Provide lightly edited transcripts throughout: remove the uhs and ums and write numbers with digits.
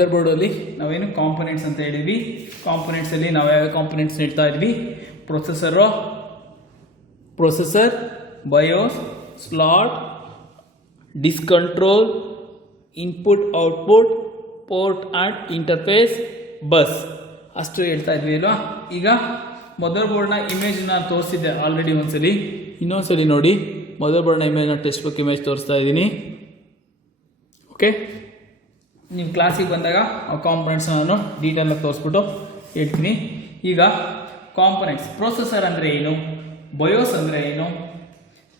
Mother ಬೋರ್ಡಲ್ಲಿ ನಾವೇನು components ಅಂತ ಹೇಳಿದ್ವಿ. ಕಾಂಪೊನೆಂಟ್ಸಲ್ಲಿ ನಾವು ಯಾವ ಕಾಂಪೊನೆಂಟ್ಸ್ ಇಡ್ತಾ ಇದ್ವಿ? Processor, BIOS, slot, disk control, input output, port and interface, bus ಅಷ್ಟು ಹೇಳ್ತಾ ಇದ್ವಿ ಅಲ್ವಾ. ಈಗ ಮದರ್ ಬೋರ್ಡ್ನ ಇಮೇಜ್ನ ತೋರಿಸಿದ್ದೆ ಆಲ್ರೆಡಿ ಒಂದ್ಸಲಿ. ಇನ್ನೊಂದ್ಸಲಿ ನೋಡಿ, ಮದರ್ ಬೋರ್ಡ್ನ ಇಮೇಜ್ನ ಟೆಕ್ಸ್ಟ್ ಬುಕ್ ಇಮೇಜ್ ತೋರಿಸ್ತಾ ಇದ್ದೀನಿ. ಓಕೆ, ನಿಮ್ಮ ಕ್ಲಾಸಿಗೆ ಬಂದಾಗ ಆ ಕಾಂಪೊನೆಂಟ್ಸ್ನ ನಾನು ಡೀಟೇಲಾಗಿ ತೋರಿಸ್ಬಿಟ್ಟು ಹೇಳ್ತೀನಿ. ಈಗ ಕಾಂಪೊನೆಂಟ್ಸ್, ಪ್ರೊಸೆಸರ್ ಅಂದರೆ ಏನು, ಬಯೋಸ್ ಅಂದರೆ ಏನು,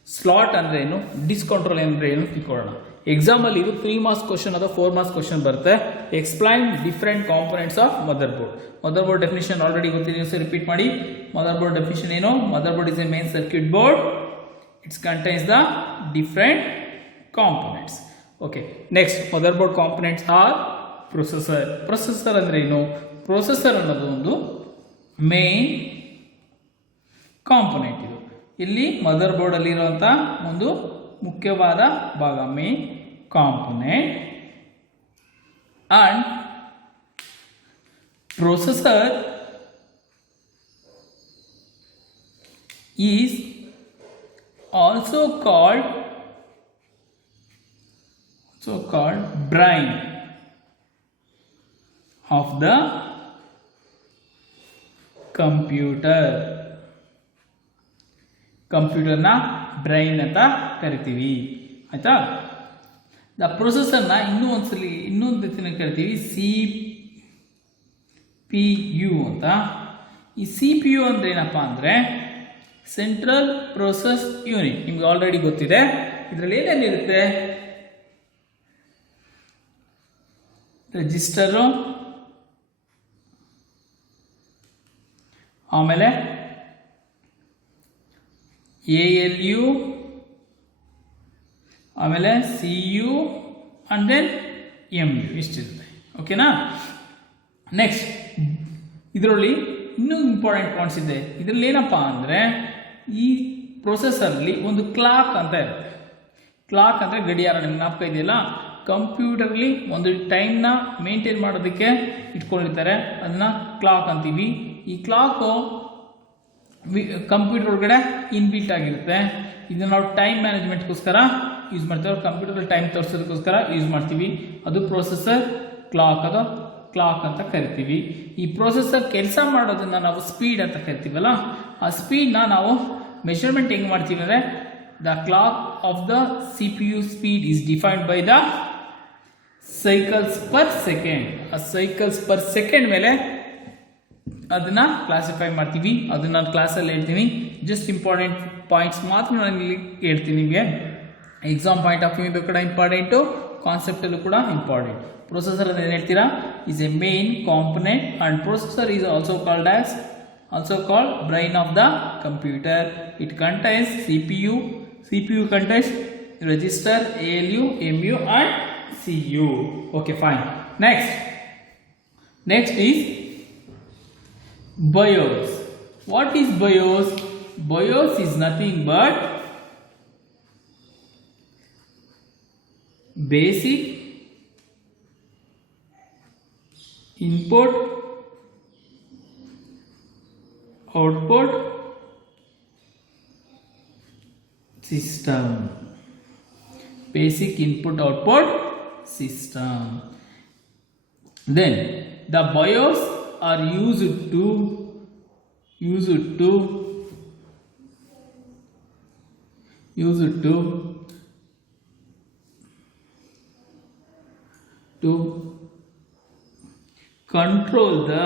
ಸ್ಲಾಟ್ ಅಂದರೆ ಏನು, ಡಿಸ್ಕ್ ಕಂಟ್ರೋಲ್ ಅಂದರೆ ಏನು ತಿಳ್ಕೊಳ್ಳೋಣ. ಎಕ್ಸಾಮಲ್ಲಿ ಇದು 3 ಮಾರ್ಕ್ಸ್ ಕ್ವಶನ್ ಅಥವಾ 4 ಮಾರ್ಕ್ಸ್ ಕ್ವಶನ್ ಬರುತ್ತೆ. Explain different components of mother board. Mother board definition already ಗೊತ್ತಿದೆ, ಸೊ ರಿಪೀಟ್ ಮಾಡಿ. ಮದರ್ ಬೋರ್ಡ್ ಡೆಫಿನಿಷನ್ ಏನು? Mother board is A main circuit board. It's contains the different components. Okay, next mother board components R processor. Processor ಅಂದರೆ ಏನು? Processor ಅನ್ನೋದು ಒಂದು main component. ಇದು ಇಲ್ಲಿ mother ಬೋರ್ಡಲ್ಲಿರುವಂಥ ಒಂದು ಮುಖ್ಯವಾದ ಭಾಗ, main component. And processor is also called brain of the computer. ಕಂಪ್ಯೂಟರ್ನ ಬ್ರೈನ್ ಅಂತ ಕರಿತೀವಿ, ಆಯ್ತಾ. ದ ಪ್ರೊಸೆಸರ್ನ ಇನ್ನೊಂದು ರೀತಿಯಲ್ಲಿ ಕರಿತೀವಿ CPU ಅಂತ. ಈ CPU ಅಂದ್ರೆ ಏನಪ್ಪ ಅಂದರೆ ಸೆಂಟ್ರಲ್ ಪ್ರೊಸೆಸ್ ಯೂನಿಟ್. ನಿಮ್ಗೆ ಆಲ್ರೆಡಿ ಗೊತ್ತಿದೆ. ಇದರಲ್ಲಿ ಏನೇನಿರುತ್ತೆ? ರಿಜಿಸ್ಟರು, ಆಮೇಲೆ ALU, ಆಮೇಲೆ CU ಅಂಡ್ ದೆನ್ MU ಇಷ್ಟಿರುತ್ತೆ. ಓಕೆನಾ. ನೆಕ್ಸ್ಟ್ ಇದರಲ್ಲಿ ಇನ್ನೂ ಇಂಪಾರ್ಟೆಂಟ್ ಪಾಯಿಂಟ್ಸ್ ಇದೆ. ಇದರಲ್ಲಿ ಏನಪ್ಪ ಅಂದರೆ ಈ ಪ್ರೊಸೆಸರ್ಲಿ ಒಂದು ಕ್ಲಾಕ್ ಅಂತ ಇರುತ್ತೆ. ಕ್ಲಾಕ್ ಅಂದರೆ ಗಡಿಯಾರ. ನಿಮ್ಗೆ ಜ್ಞಾಪಕ ಇದೆಯಲ್ಲ, ಕಂಪ್ಯೂಟರ್ಲಿ ಒಂದು ಟೈಮ್ನ ಮೇಂಟೈನ್ ಮಾಡೋದಕ್ಕೆ ಇಟ್ಕೊಂಡಿರ್ತಾರೆ, ಅದನ್ನ ಕ್ಲಾಕ್ ಅಂತೀವಿ. ಈ ಕ್ಲಾಕು ಕಂಪ್ಯೂಟರ್ ಒಳಗಡೆ ಇನ್ಬಿಲ್ಟ್ ಆಗಿರುತ್ತೆ. ಇದನ್ನ ನಾವು ಟೈಮ್ ಮ್ಯಾನೇಜ್ಮೆಂಟ್ಗೋಸ್ಕರ ಯೂಸ್ ಮಾಡ್ತೀವಿ. ಕಂಪ್ಯೂಟರ್ ಟೈಮ್ ತೋರಿಸೋದಕ್ಕೋಸ್ಕರ ಯೂಸ್ ಮಾಡ್ತೀವಿ. ಅದು ಪ್ರೊಸೆಸರ್ ಕ್ಲಾಕ್, ಅದು ಕ್ಲಾಕ್ ಅಂತ ಕರಿತೀವಿ. ಈ ಪ್ರೊಸೆಸರ್ ಕೆಲಸ ಮಾಡೋದನ್ನ ನಾವು ಸ್ಪೀಡ್ ಅಂತ ಕರಿತೀವಲ್ಲ, ಆ ಸ್ಪೀಡ್ನ ನಾವು ಮೆಷರ್ಮೆಂಟ್ ಹೆಂಗೆ ಮಾಡ್ತೀವಿ ಅಂದರೆ the clock of the CPU speed is defined by the cycles per second. ಆ ಸೈಕಲ್ಸ್ ಪರ್ ಸೆಕೆಂಡ್ ಮೇಲೆ ಅದನ್ನ ಕ್ಲಾಸಿಫೈ ಮಾಡ್ತೀವಿ. ಅದನ್ನ ನಾನು ಕ್ಲಾಸಲ್ಲಿ ಹೇಳ್ತೀನಿ. ಜಸ್ಟ್ ಇಂಪಾರ್ಟೆಂಟ್ ಪಾಯಿಂಟ್ಸ್ ಮಾತ್ರ ನಾನು ಇಲ್ಲಿ ಹೇಳ್ತೀನಿ ನಿಮಗೆ. ಎಕ್ಸಾಮ್ ಪಾಯಿಂಟ್ ಆಫ್ ವ್ಯೂ ಕೂಡ ಇಂಪಾರ್ಟೆಂಟು, ಕಾನ್ಸೆಪ್ಟಲ್ಲೂ ಕೂಡ ಇಂಪಾರ್ಟೆಂಟ್. ಪ್ರೊಸೆಸರ್ ಅಂತ ಏನು ಹೇಳ್ತೀರಾ? Is a main component and processor is also called brain of the computer. It contains CPU contains register, ALU, MU and CU. Okay, fine. Next is BIOS. What is BIOS? BIOS is nothing but basic input output system. Basic input output system. Then the BIOS are used to control the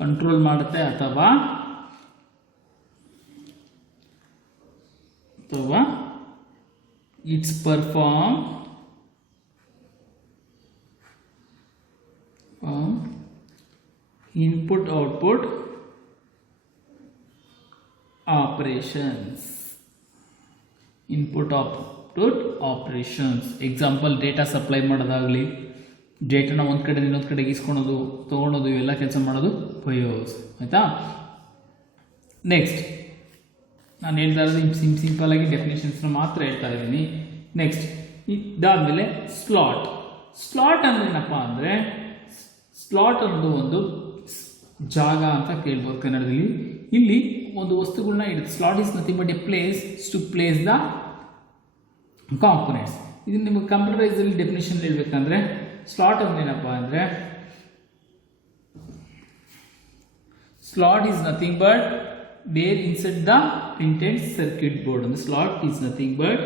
control ಮಾಡುತ್ತೆ ಅಥವಾ it's perform input output operations. Example, data supply ಮಾಡೋದಾಗಲಿ, ಡೇಟಾನ ಒಂದು ಕಡೆ ಇನ್ನೊಂದು ಕಡೆಗೆ ಇಸ್ಕೊಳೋದು, ತೊಗೊಳೋದು, ಇವೆಲ್ಲ ಕೆಲಸ ಮಾಡೋದು ಬಯೋಸ್, ಆಯಿತಾ. ನೆಕ್ಸ್ಟ್ ನಾನು ಹೇಳ್ತಾ ಇರೋದು ಸಿಂಪಲ್ ಆಗಿ ಡೆಫಿನೇಷನ್ಸ್ನ ಮಾತ್ರ ಹೇಳ್ತಾ ಇದ್ದೀನಿ. ನೆಕ್ಸ್ಟ್ ಇದಾದಮೇಲೆ ಸ್ಲಾಟ್ ಅಂದರೆ ಏನಪ್ಪ ಅಂದರೆ ಸ್ಲಾಟ್ ಅನ್ನೋದು ಒಂದು ಜಾಗ ಅಂತ ಕೇಳ್ಬೋದು ಕನ್ನಡದಲ್ಲಿ. ಇಲ್ಲಿ ಒಂದು ವಸ್ತುಗಳನ್ನ ಇಡುತ್ತೆ. Slot is nothing but a place to place the components. ಇದು ನಿಮಗೆ ಕಂಪ್ಯೂಟರೈಸಲ್ಲಿ ಡೆಫಿನೇಷನ್ ಹೇಳ್ಬೇಕಂದ್ರೆ ಸ್ಲಾಟ್ ಅಂದ್ರೆ ಏನಪ್ಪ ಅಂದರೆ slot is nothing but where insert the printed circuit board. And the slot is nothing but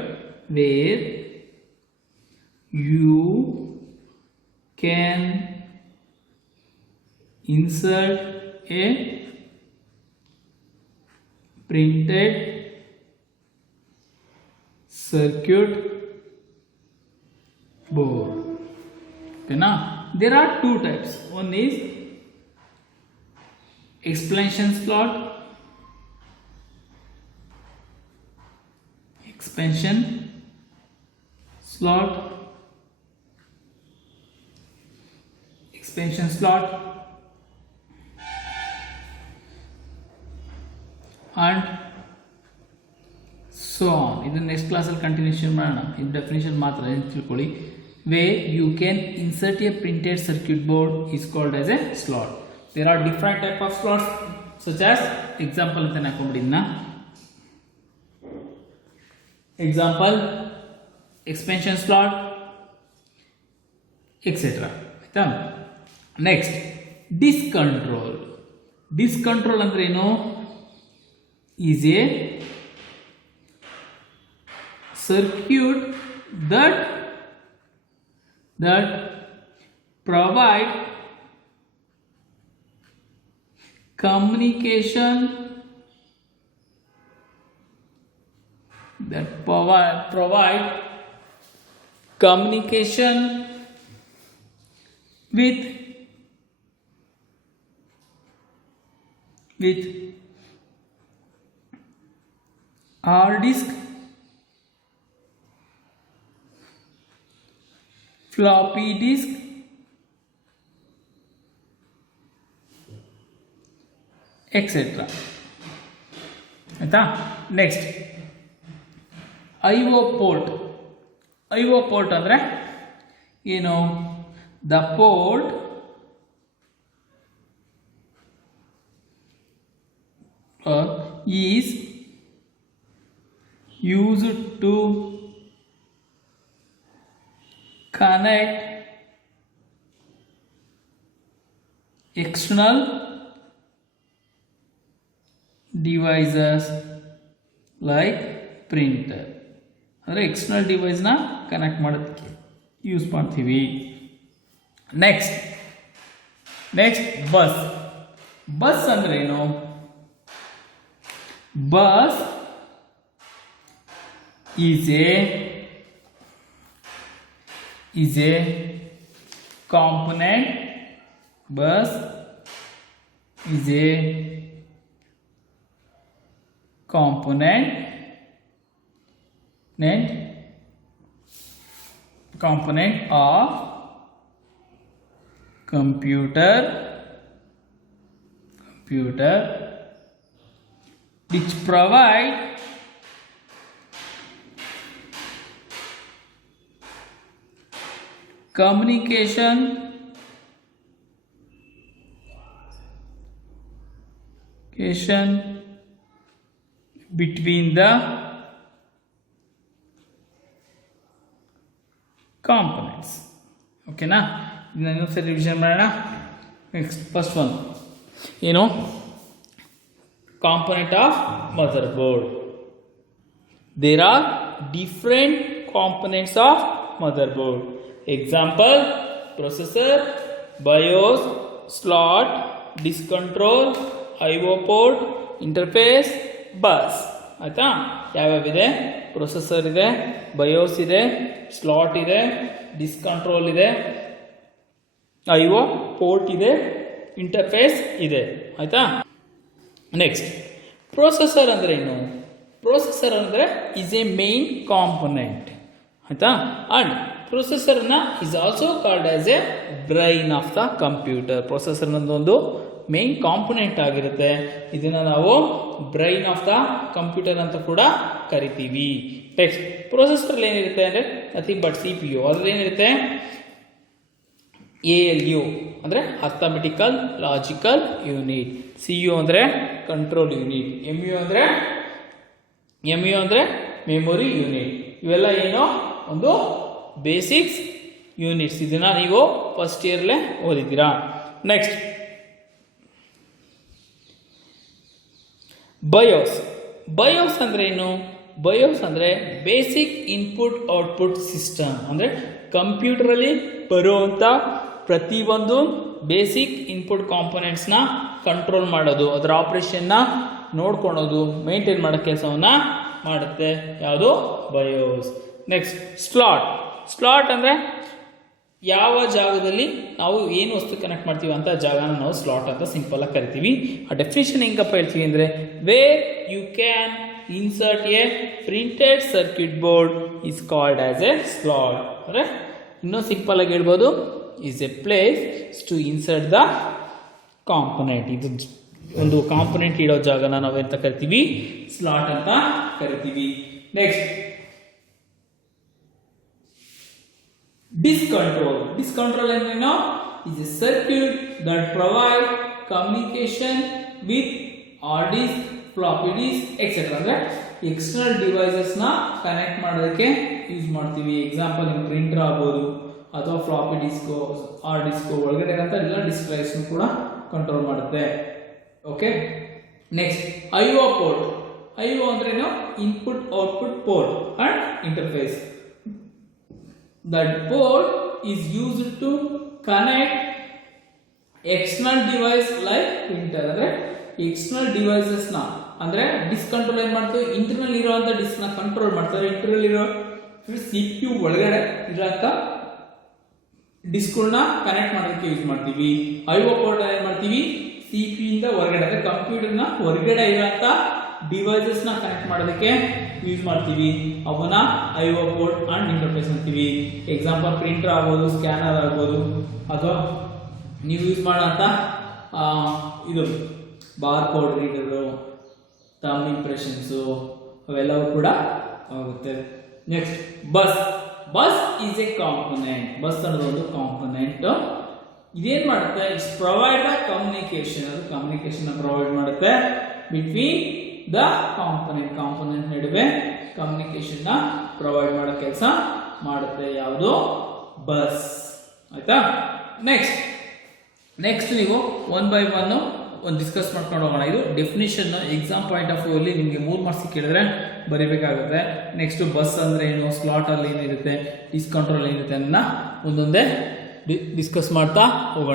where you can insert a printed circuit board. Okay, now there are two types. One is expansion slot, expansion slot and so on. ಇದು next ಕ್ಲಾಸಲ್ಲಿ continuation ಮಾಡೋಣ. ಇದು definition ಮಾತ್ರ ತಿಳ್ಕೊಳ್ಳಿ. where you can insert a printed circuit board is called as a slot. There are different type of slots such as example ಅಂತ ಹಾಕೊಂಡ್ಬಿಡಿದ್ನ example expansion slot etc. ಆಯ್ತಾ. Next ಡಿಸ್ಕಂಟ್ರೋಲ್ ಅಂದ್ರೆ ಏನು? is a circuit that provide communication with hard disk, floppy disk, etc. ಆಯ್ತಾ. Next IO port ಅಂದರೆ ಏನು? The port is used to connect external devices like printer. ಅಂದರೆ external ಡಿವೈಸ್ನ connect ಮಾಡೋದಕ್ಕೆ use ಮಾಡ್ತೀವಿ. Next bus ಅಂದ್ರೆ ಏನು? Bus is a component. Bus is a component of computer which provide communication between the components. Okay na? Idನ್ನ ಸರಿ revision ಮಾಡೋಣ. Next first one ಏನು? Component of motherboard. There are different components of motherboard. Example: processor, BIOS, slot, disk control, IO port, interface, bus. ಆಯ್ತಾ? ಯಾವ್ಯಾವಿದೆ? Processor ಇದೆ, BIOS ಇದೆ, slot ಇದೆ, disk control ಇದೆ, IO ಪೋರ್ಟ್ ಇದೆ, ಇಂಟರ್ಫೇಸ್ ಇದೆ. ಆಯ್ತಾ? ನೆಕ್ಸ್ಟ್ ಪ್ರೊಸೆಸರ್ ಅಂದರೆ ಏನು? ಪ್ರೊಸೆಸರ್ ಅಂದರೆ ಈಸ್ ಎ ಮೇನ್ ಕಾಂಪೊನೆಂಟ್. ಆಯಿತಾ. ಆ್ಯಂಡ್ ಪ್ರೊಸೆಸರ್ನ is also called as a brain of the computer. Processor ಒಂದು ಮೇನ್ ಕಾಂಪೊನೆಂಟ್ ಆಗಿರುತ್ತೆ. ಇದನ್ನು ನಾವು ಬ್ರೈನ್ ಆಫ್ ದ ಕಂಪ್ಯೂಟರ್ ಅಂತ ಕೂಡ ಕರಿತೀವಿ. ನೆಕ್ಸ್ಟ್ ಪ್ರೊಸೆಸರ್ ಏನಿರುತ್ತೆ ಅಂದರೆ ನಥಿಂಗ್ ಬಟ್ CPU. ಅದ್ರಲ್ಲಿ ಏನಿರುತ್ತೆ ALU ಅಂದರೆ ಅರ್ಥಮೆಟಿಕಲ್ ಲಾಜಿಕಲ್ ಯೂನಿಟ್, CU ಅಂದರೆ ಕಂಟ್ರೋಲ್ ಯೂನಿಟ್, MU ಅಂದರೆ ಮೆಮೊರಿ ಯೂನಿಟ್. ಇವೆಲ್ಲ ಏನೋ ಒಂದು ಬೇಸಿಕ್ಸ್ ಯೂನಿಟ್ಸ್. ಇದನ್ನು ನೀವು ಫಸ್ಟ್ ಇಯರ್ಲೇ ಓದಿದ್ದೀರಾ. ನೆಕ್ಸ್ಟ್ ಬಯೋಸ್ ಅಂದರೆ ಏನು? ಬಯೋಸ್ ಅಂದರೆ ಬೇಸಿಕ್ ಇನ್ಪುಟ್ ಔಟ್ಪುಟ್ ಸಿಸ್ಟಮ್. ಅಂದರೆ ಕಂಪ್ಯೂಟರಲ್ಲಿ ಬರುವಂಥ ಪ್ರತಿಯೊಂದು ಬೇಸಿಕ್ ಇನ್ಪುಟ್ ಕಾಂಪೊನೆಂಟ್ಸ್ನ ಕಂಟ್ರೋಲ್ ಮಾಡೋದು, ಅದರ ಆಪ್ರೇಷನ್ನ ನೋಡ್ಕೊಳೋದು, ಮೇಂಟೈನ್ ಮಾಡೋ ಕೆಲಸವನ್ನು ಮಾಡುತ್ತೆ. ಯಾವುದು? ಬಯೋಸ್. ನೆಕ್ಸ್ಟ್ ಸ್ಲಾಟ್ ಅಂದರೆ ಯಾವ ಜಾಗದಲ್ಲಿ ನಾವು ಏನು ವಸ್ತು ಕನೆಕ್ಟ್ ಮಾಡ್ತೀವಿ ಅಂತ ಜಾಗನ ನಾವು ಸ್ಲಾಟ್ ಅಂತ ಸಿಂಪಲ್ ಆಗಿ ಕರಿತೀವಿ. ಆ ಡೆಫಿನೇಷನ್ ಹೆಂಗಪ್ಪ ಹೇಳ್ತೀವಿ ಅಂದರೆ where you can insert a printed circuit board is called as a slot. ಅಂದರೆ ಇನ್ನೂ ಸಿಂಪಲ್ ಆಗಿ ಹೇಳ್ಬೋದು, is a place to insert the component. ಇದು ಒಂದು ಕಾಂಪೊನೆಂಟ್ ಇಡೋ ಜಾಗನ ನಾವು ಎಂತ ಕರಿತೀವಿ? ಸ್ಲಾಟ್ ಅಂತ ಕರಿತೀವಿ. ನೆಕ್ಸ್ಟ್ ಡಿಸ್ಕಂಟ್ರೋಲ್ ಅಂದ್ರೇನು? is a circuit that provide communication with hard disk, floppy disk, etc. ಅಂದ್ರೆ ಎಕ್ಸ್ಟರ್ನಲ್ ಡಿವೈಸಸ್ ನ ಕನೆಕ್ಟ್ ಮಾಡೋದಕ್ಕೆ ಯೂಸ್ ಮಾಡ್ತೀವಿ. ಎಕ್ಸಾಂಪಲ್ ನಿಮ್ಮ ಪ್ರಿಂಟರ್ ಆಗ್ಬೋದು ಅಥವಾ ಫ್ಲಾಪಿ ಡಿಸ್ಕ್, ಹಾರ್ಡ್ ಡಿಸ್ಕ್ ಒಳಗಡೆ ಇರೋಂಥ ಎಲ್ಲ ಡಿಸ್ಪ್ಲೇಸ್ ಕೂಡ ಕಂಟ್ರೋಲ್ ಮಾಡುತ್ತೆ. Okay. Next IO port. IO ಅಂದ್ರೇನು? Input output port and interface. That port is used to connect external device like printer. ಅಂದ್ರೆ external devices ನ ಅಂದ್ರೆ ಡಿಸ್ಕ್ ಕಂಟ್ರೋಲ್ ಏನ್ ಮಾಡ್ತೀವಿ? ಇಂಟರ್ನಲ್ ಇರುವಂತ ಡಿಸ್ಕ್ ನ ಕಂಟ್ರೋಲ್ ಮಾಡ್ತಾರೆ. ಇಂಟರ್ನಲ್ ಇರೋ CPU ಒಳಗಡೆ ಇರೋಂತ ಡಿಸ್ಕ್ಗಳನ್ನ ಕನೆಕ್ಟ್ ಮಾಡೋದಕ್ಕೆ ಯೂಸ್ ಮಾಡ್ತೀವಿ. IO ಪೋರ್ಟ್ ಏನ್ ಮಾಡ್ತೀವಿ? CPU ಇಂದ ಹೊರಗಡೆ ಅಂದ್ರೆ ಕಂಪ್ಯೂಟರ್ ನ ಹೊರಗಡೆ ಇರೋಂತ ಡಿವೈಸಸ್ ನ ಕನೆಕ್ಟ್ ಮಾಡೋದಕ್ಕೆ ಯೂಸ್ ಮಾಡ್ತೀವಿ. ಅವನ್ನ IO ಪೋರ್ಟ್ ಅಂಡ್ ಇಂಟರ್ಫೇಸ್ ಅಂತೀವಿ. ಎಕ್ಸಾಂಪಲ್ ಪ್ರಿಂಟರ್ ಆಗ್ಬೋದು, ಸ್ಕ್ಯಾನರ್ ಆಗ್ಬೋದು, ಅಥವಾ ನೀವು ಯೂಸ್ ಮಾಡೋಂಥ ಇದು bar code reader, thumb impressions, ಅವೆಲ್ಲವೂ ಕೂಡ ಆಗುತ್ತೆ. Next bus is A component. Bus ಅನ್ನೋದು ಒಂದು ಕಾಂಪೊನೆಂಟ್. ಇದೇನ್ ಮಾಡುತ್ತೆ? It's provide the communication. ಅದು ಕಮ್ಯುನಿಕೇಶನ್ ಪ್ರೊವೈಡ್ ಮಾಡುತ್ತೆ ಬಿಟ್ವೀನ್ ದ ಕಾಂಪೊನೆಂಟ್ ನಡುವೆ ಕಮ್ಯುನಿಕೇಶನ್ ನ ಪ್ರೊವೈಡ್ ಮಾಡೋ ಕೆಲಸ ಮಾಡುತ್ತೆ. ಯಾವುದು? ಬಸ್. ಆಯ್ತಾ? ನೆಕ್ಸ್ಟ್ ನೀವು ಒನ್ ಬೈ ಒನ್ ಒಂದು ಡಿಸ್ಕಸ್ ಮಾಡ್ಕೊಂಡು ಹೋಗೋಣ. ಇದು definition. Exam point of view ಅಲ್ಲಿ ನಿಮಗೆ 3 ಮಾರ್ಕ್ಸ್ ಕೇಳಿದ್ರೆ ಬರೀಬೇಕಾಗುತ್ತೆ. ನೆಕ್ಸ್ಟ್ ಬಸ್ ಅಂದ್ರೆ ಏನು, ಸ್ಲಾಟ್ ಅಲ್ಲಿ ಏನಿರುತ್ತೆ, ಡಿಸ್ಕಂಟ್ರೋಲ್ ಏನಿರುತ್ತೆ ಅನ್ನೋದನ್ನ ಒಂದೊಂದೇ ಡಿಸ್ಕಸ್ ಮಾಡ್ತಾ ಹೋಗೋಣ.